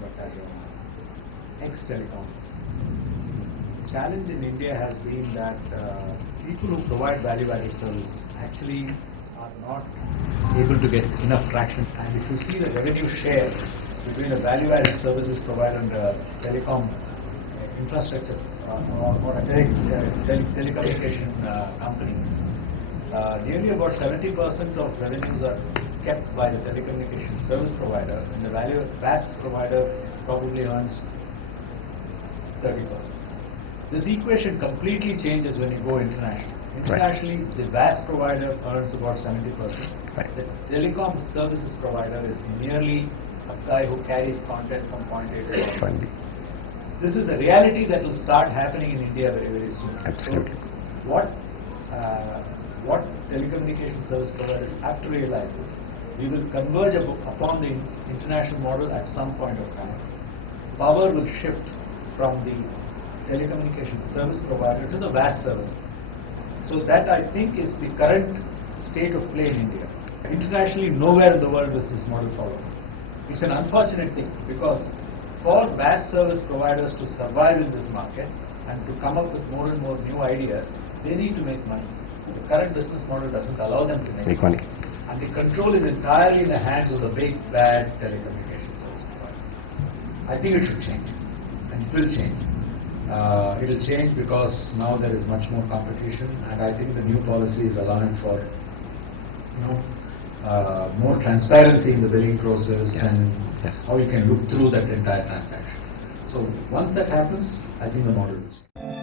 but as an ex-telecom person. The challenge in India has been that people who provide value-added services actually are not able to get enough traction. And if you see the revenue share between a value-added services provider and a telecom infrastructure or a telecommunication company, nearly about 70% of revenues are kept by the telecommunication service provider, and the VAS provider probably earns 30%. This equation completely changes when you go international. Internationally, the VAS provider earns about 70%. Right. The telecom services provider is merely a guy who carries content from point A to point B. This is the reality that will start happening in India very, very soon. Absolutely. So what telecommunication service providers have to realize is we will converge upon the international model at some point of time. Power will shift from the telecommunication service provider to the VAS service. So that, I think, is the current state of play in India. Internationally, nowhere in the world is this model followed. It's an unfortunate thing because for VAS service providers to survive in this market and to come up with more and more new ideas, they need to make money. The current business model doesn't allow them to make money. And the control is entirely in the hands of the big, bad telecommunication service provider. I think it should change, and it will change. It will change because now there is much more competition, and I think the new policy is allowing for more transparency in the billing process and how you can look through that entire transaction. So once that happens, I think the model will change.